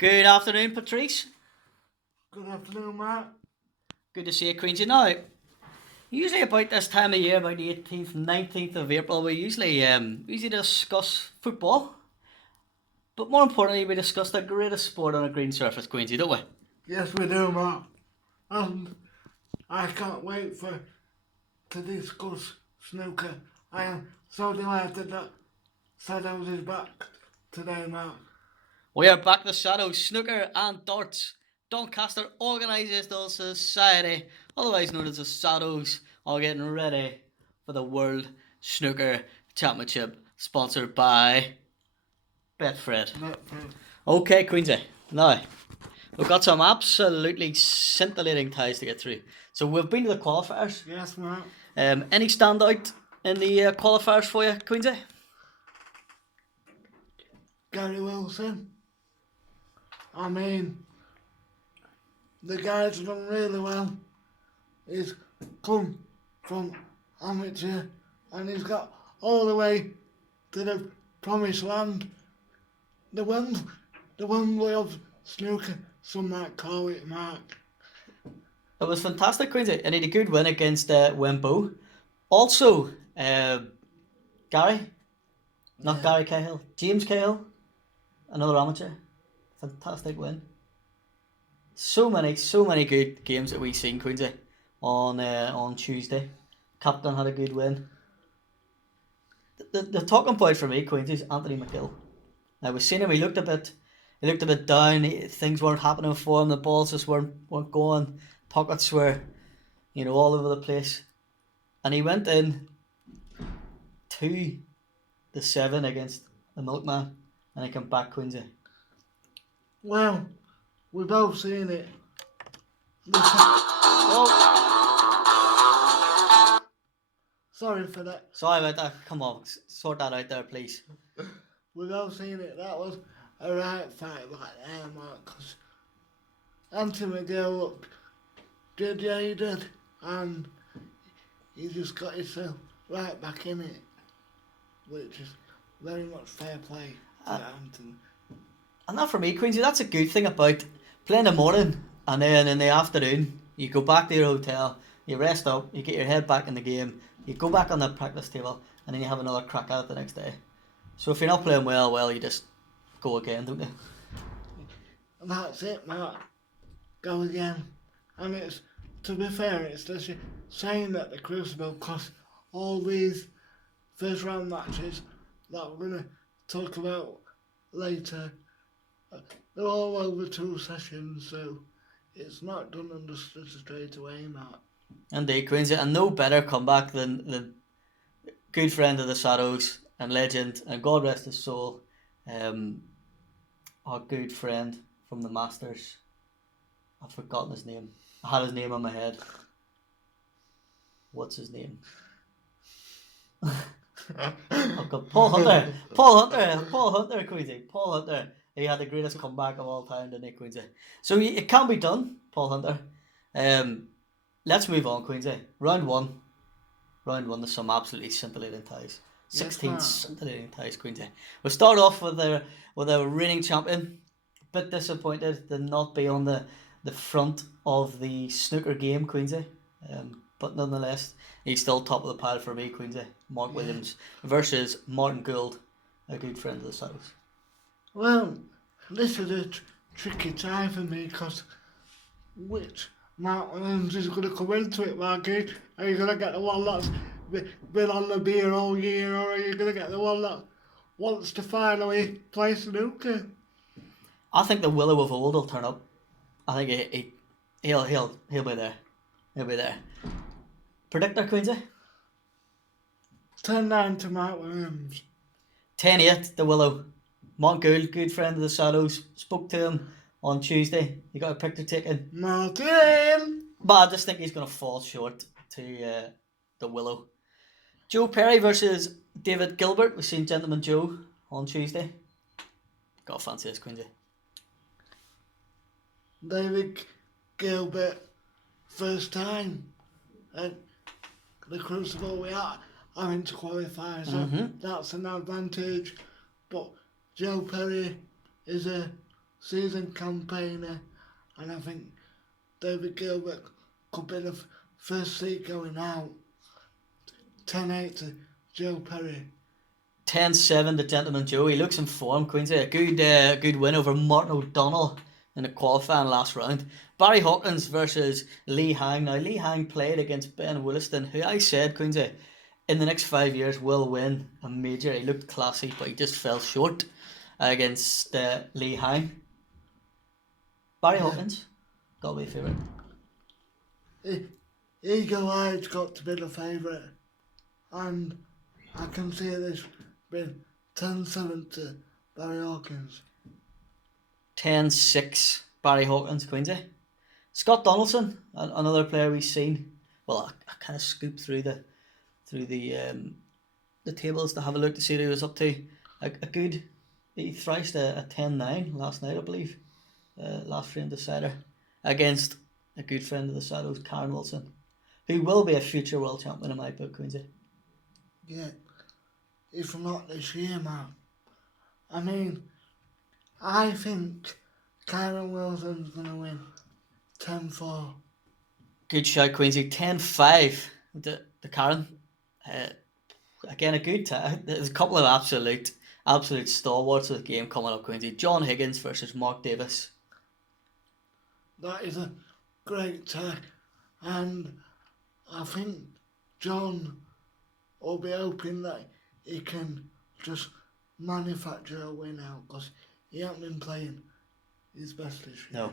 Good afternoon, Patrice. Good afternoon, Matt. Good to see you, Queensy. Now, usually about this time of year, about the 18th, 19th of April, we usually discuss football. But more importantly, we discuss the greatest sport on a green surface, Queensy, don't we? Yes, we do, Matt. And I can't wait to discuss snooker. I am so delighted that Shadows is back today, Matt. We are back to Shadows, Snooker and Darts. Doncaster Organisational Society, otherwise known as the Shadows, are getting ready for the World Snooker Championship, sponsored by Betfred. Okay, Queensy. Now, we've got some absolutely scintillating ties to get through. So we've been to the qualifiers. Yes, Matt. Any standout in the qualifiers for you, Queensy? Gary Wilson. I mean, the guy's done really well. He's come from amateur and he's got all the way to the promised land. The Wembley of snooker, some might call it, Mark. It was fantastic, Queensy, and he had a good win against Wembo. Also, Gary, not Gary Cahill, James Cahill, another amateur. Fantastic win. So many good games that we've seen, Queensy, on Tuesday. Captain had a good win. The talking point for me, Queensy, is Anthony McGill. Now we've seen him. He looked a bit down. Things weren't happening for him. The balls just weren't going. Pockets were, all over the place. And he went in 2-7 against the Milkman, and he came back, Queensy. Well, we've both seen it. Sorry for that. Sorry about that. Come on, sort that out there, please. We've all seen it. That was a right fight back there, Mark. Because Anthony McGill looked good, yeah, he did. And he just got himself right back in it, which is very much fair play to Anthony. And that for me, Queensy, that's a good thing about playing in the morning and then in the afternoon, you go back to your hotel, you rest up, you get your head back in the game, you go back on the practice table, and then you have another crack at it the next day. So if you're not playing well, you just go again, don't you? And that's it, Matt. Go again. And it's, to be fair, it's just saying that the Crucible cost all these first round matches that we're going to talk about later. They're all over 2 sessions, so it's not done understood straight away, Matt. Indeed, Queensy, and no better comeback than the good friend of the Shadows and legend, and God rest his soul, our good friend from the Masters. I've forgotten his name. I had his name on my head. What's his name? I've got Paul Hunter, Queensy. Paul Hunter. He had the greatest comeback of all time, didn't he, Queensy? So it can be done, Paul Hunter. Let's move on, Queensy. Round one, there's some absolutely scintillating ties. 16 scintillating ties, Queensy. We'll start off with our reigning champion. A bit disappointed to not be on the front of the snooker game, Queensy. But nonetheless, he's still top of the pile for me, Queensy. Mark Williams versus Martin Gould, a good friend of the South. Well, this is a tricky time for me because which Mark Williams is going to come into it, Marky? Are you going to get the one that's been on the beer all year, or are you going to get the one that wants to finally play snooker? I think the Willow of old will turn up. I think he'll be there. He'll be there. Predictor, Queensy? 10-9 to Mark Williams. 10-8, the Willow. Monk Gould, good friend of the Shadows, spoke to him on Tuesday. He got a picture taken. Martin! But I just think he's going to fall short to the Willow. Joe Perry versus David Gilbert. We've seen Gentleman Joe on Tuesday. Got to fancy this, Quincy. David Gilbert, first time at the Crucible we are having to qualify, so that's an advantage. But Joe Perry is a seasoned campaigner, and I think David Gilbert could be the first seat going out. 10-8 to Joe Perry. 10-7 to Gentleman Joe. He looks in form, Quincy. A good win over Martin O'Donnell in the qualifying last round. Barry Hawkins versus Lee Hang. Now, Lee Hang played against Ben Williston, who I said, Quincy, in the next 5 years will win a major. He looked classy, but he just fell short against Lee Hang. Barry Hawkins, got to be a favourite. Eagle Eye's got to be the favourite, and I can see this being 10-7 to Barry Hawkins. 10-6 Barry Hawkins, Quincy. Scott Donaldson, another player we've seen. Well, I kind of scooped through the tables to have a look to see what he was up to. He thrashed a 10-9 last night, I believe. Last frame decider against a good friend of the Shadows, Karen Wilson, who will be a future world champion in my book, Quincy. Yeah, if not this year, man. I mean, I think Karen Wilson's going to win 10-4. Good shout, Quincy. 10-5 the Karen. Again, a good time. There's a couple of absolute stalwarts of the game coming up, Quincy. John Higgins versus Mark Davis. That is a great tag, and I think John will be hoping that he can just manufacture a win out, because he hasn't been playing his best this year. No.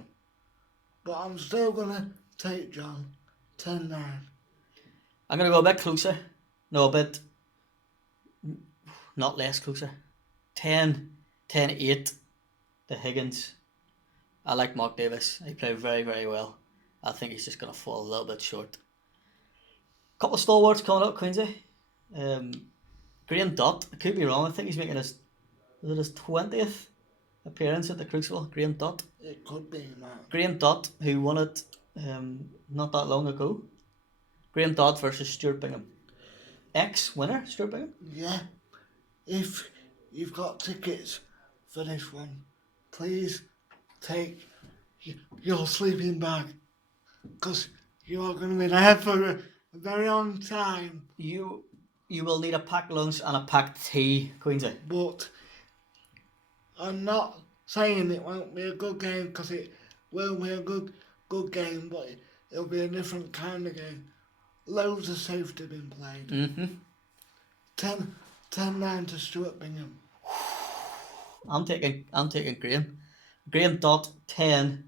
But I'm still going to take John 10-9. I'm going to go a bit closer. No, a bit not less closer. 10-8 to Higgins. I like Mark Davis. He played very, very well. I think he's just going to fall a little bit short. Couple of stalwarts coming up, Quincy. Graham Dutt. I could be wrong. I think he's making his 20th appearance at the Crucible. Graham Dutt. It could be, man. Graham Dutt, who won it not that long ago. Graham Dutt versus Stuart Bingham. Ex-winner, Stuart Bingham? Yeah. If you've got tickets for this one, please take your sleeping bag, because you are going to be there for a very long time. You will need a packed lunch and a packed tea, Quincy. But I'm not saying it won't be a good game, because it will be a good game, but it'll be a different kind of game. Loads of safety been played. 10-9 to Stuart Bingham. I'm taking Graham. Graham Dutt 10,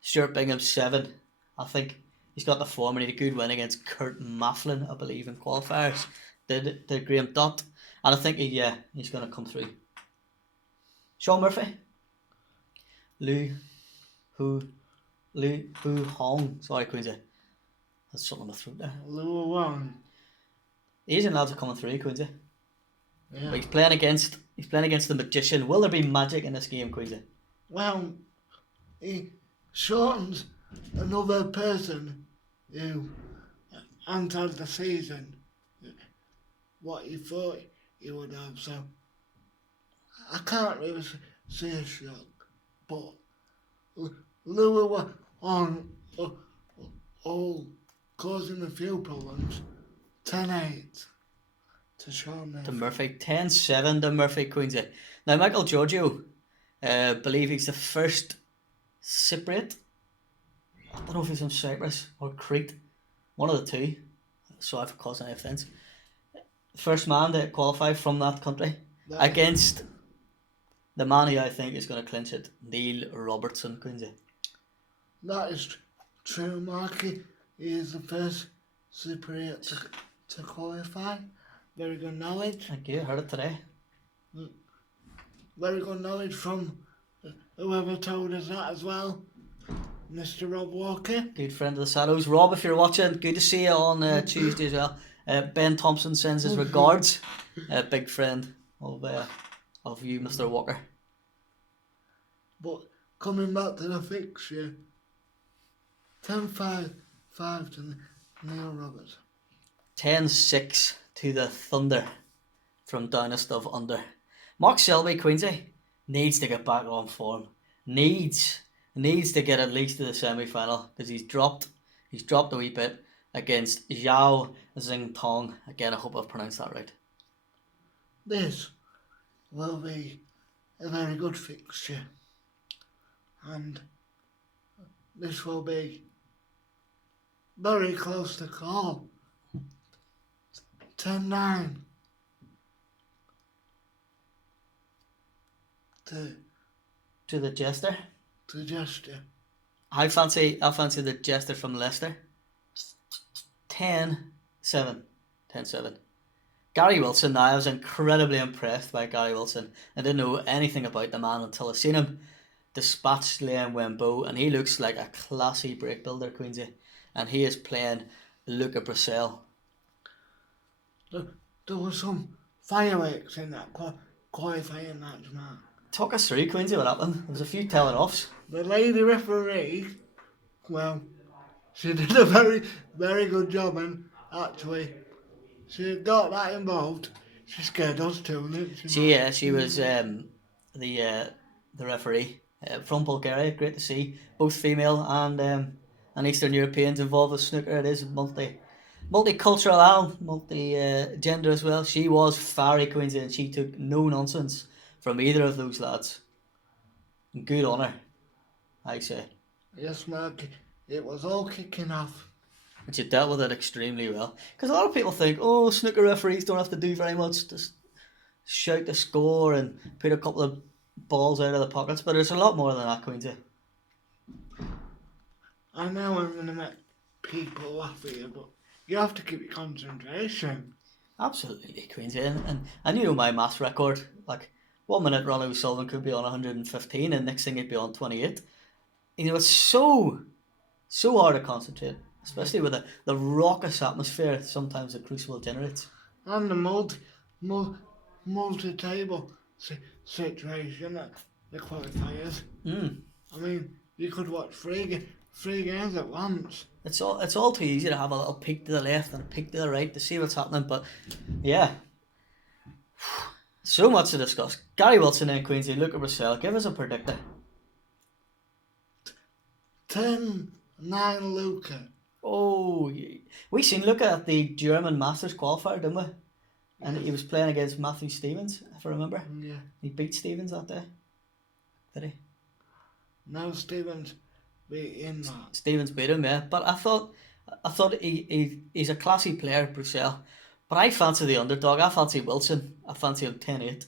Stuart Bingham 7. I think he's got the form, and he had a good win against Kurt Mafflin, I believe, in qualifiers. Did Graham Dutt, and I think he's going to come through. Sean Murphy, Lu Hong. Sorry, Quincy. That's something in my throat there. Lu Wang. Asian lads are coming through, Quincy. Yeah. But he's playing against the Magician. Will there be magic in this game, Quincy? Well, he shortens another person who entered the season what he thought he would have, so I can't really see a shock. But Lua on all causing a few problems. 10-8 to Sean Murphy. To Murphy. 10-7 to Murphy, Quincy. Now, Michael Giorgio, believe he's the first Cypriot. I don't know if he's from Cyprus or Crete. One of the two. Sorry for causing any offence. First man to qualify from that country against the man who I think is going to clinch it, Neil Robertson, Quincy. That is true, Marky. He is the first Cypriot to qualify. very good knowledge. Thank you. Heard it today. Very good knowledge from whoever told us that as well, Mr. Rob Walker. Good friend of the Shadows. Rob, if you're watching, good to see you on Tuesday as well. Ben Thompson sends his regards. Big friend of you, Mr. Walker. But coming back to the fixture, 10-5 to Neil Roberts. 10-6 to the Thunder from downest of under. Mark Selby, Queensy, needs to get back on form. Needs to get at least to the semi-final because he's dropped a wee bit against Zhao Xingtong. Again, I hope I've pronounced that right. This will be a very good fixture, and this will be very close to call. 10-9 to the Jester. To Jester. I fancy the Jester from Leicester. 10-7. 10-7. Gary Wilson, now I was incredibly impressed by Gary Wilson. I didn't know anything about the man until I seen him dispatch Liam Wembo, and he looks like a classy break builder, Queensy. And he is playing Luca Bracel. There was some fireworks in that qualifying match, man. Talk us through, Queensy, what happened? There was a few telling offs. The lady referee, well, she did a very, very good job, and actually, she got that involved. She scared us too, didn't she? She was the referee from Bulgaria. Great to see both female and Eastern Europeans involved with snooker. It is multicultural, multi-gender as well. She was fiery, Queensy, and she took no nonsense from either of those lads. Good on her, I say. Yes, Mark. It was all kicking off. But she dealt with it extremely well. Because a lot of people think, oh, snooker referees don't have to do very much. Just shout the score and put a couple of balls out of the pockets. But there's a lot more than that, Queensy. I know I'm going to make people laugh at you, but you have to keep your concentration. Absolutely, Queensy. And you know my maths record. Like, 1 minute Ronnie O'Sullivan could be on 115 and next thing he'd be on 28. You know, it's so hard to concentrate, especially with the raucous atmosphere sometimes the Crucible generates. And the multi-table situation at the qualifiers. I mean, you could watch three games at once. It's all too easy to have a little peek to the left and a peek to the right to see what's happening, but yeah. So much to discuss. Gary Wilson and Queensy, Luca Bracel, give us a predictor. 10-9 Luca. Oh, we seen Luca at the German Masters qualifier, didn't we? And he was playing against Matthew Stevens, if I remember. Yeah. He beat Stevens that day. Did he? No, Stevens beat him that. Stevens beat him, yeah. But I thought he's a classy player, Bracel. But I fancy the underdog. I fancy Wilson. I fancy him 10-8. He's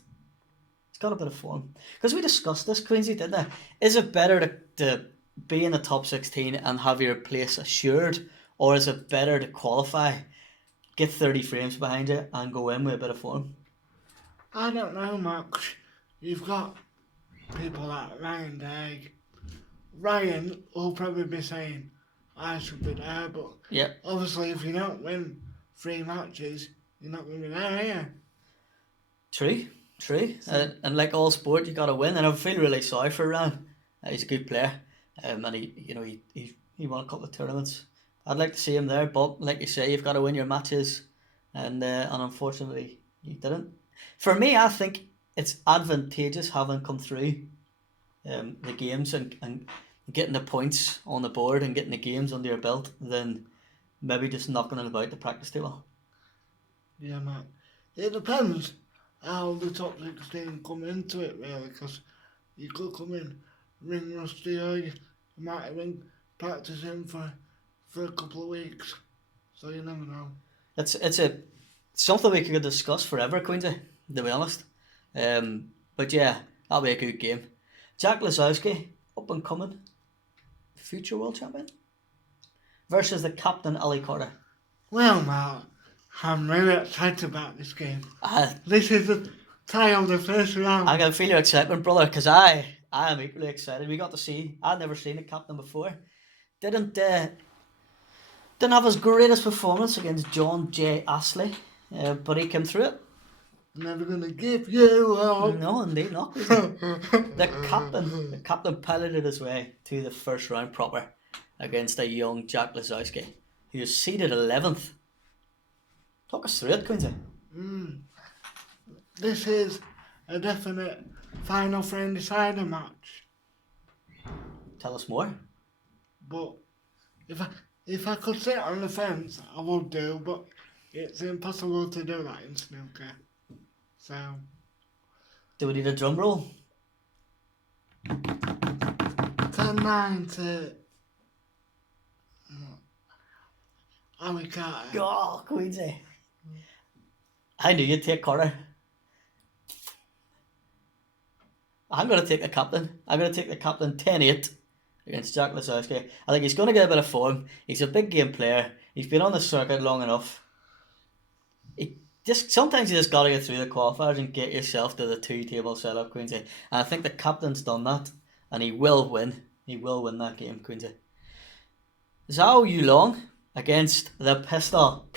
got a bit of form. Because we discussed this, Queensy, didn't we? Is it better to be in the top 16 and have your place assured? Or is it better to qualify, get 30 frames behind you and go in with a bit of form? I don't know, Max. You've got people like Ryan Dag. Ryan will probably be saying, I should be there, but yep. Obviously if you don't win 3 matches, you're not going to be there, are you? True. And like all sport, you got to win. And I feel really sorry for Ryan. He's a good player, and he won a couple of tournaments. I'd like to see him there, but like you say, you've got to win your matches, and unfortunately, you didn't. For me, I think it's advantageous having come through the games and getting the points on the board and getting the games under your belt than maybe just knocking it about the practice table. Yeah, man. It depends how the top 16 come into it, really, because you could come in ring rusty, or you might have been practicing for a couple of weeks, so you never know. It's something we could discuss forever, Queensy, to be honest. But yeah, that'll be a good game. Jack Lazowski, up and coming, future world champion, versus the captain Ali Carter. Well, Mark, I'm really excited about this game. I, This is the tie of the first round. I can feel your excitement, brother, because I am equally excited. We got to see. I'd never seen a captain before. Didn't have his greatest performance against John J. Astley, but he came through it. Never gonna give you up. No, indeed not. The captain piloted his way to the first round proper against a young Jack Lazowski, who was seeded 11th. Talk us through it, Quincy. This is a definite final frame decider match. Tell us more. But if I could sit on the fence, I would do. But it's impossible to do that in snooker. So. Do we need a drum roll? 10-9 to Harry Carter. Oh, Quincy. I knew you'd take Carter. I'm going to take the captain. I'm going to take the captain 10-8 against Jack Lazowski. I think he's going to get a bit of form. He's a big game player. He's been on the circuit long enough. Sometimes you just got to get through the qualifiers and get yourself to the 2-table setup, Quincy. And I think the captain's done that, and he will win. He will win that game, Quincy. Zhao Yulong against the pistol,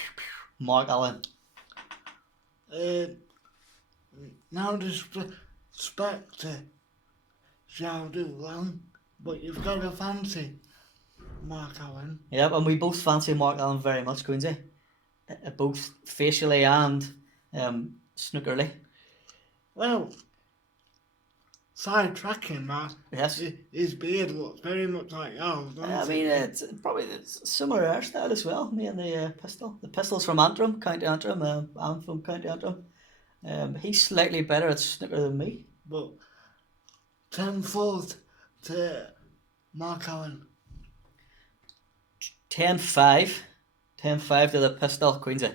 Mark Allen. Now disrespect to Zhao Dulong, but you've got to fancy Mark Allen. Yep, and we both fancy Mark Allen very much, Quincy. Both facially and snookerly. Well, sidetracking that. Yes. His beard looks very much like ours, doesn't it? It's probably similar hairstyle as well. Me and the pistol. The pistol's from Antrim, County Antrim. I'm from County Antrim. He's slightly better at snooker than me. But 10-4 to Mark Allen. 10-5. 10-5 to the pistol, Quincy.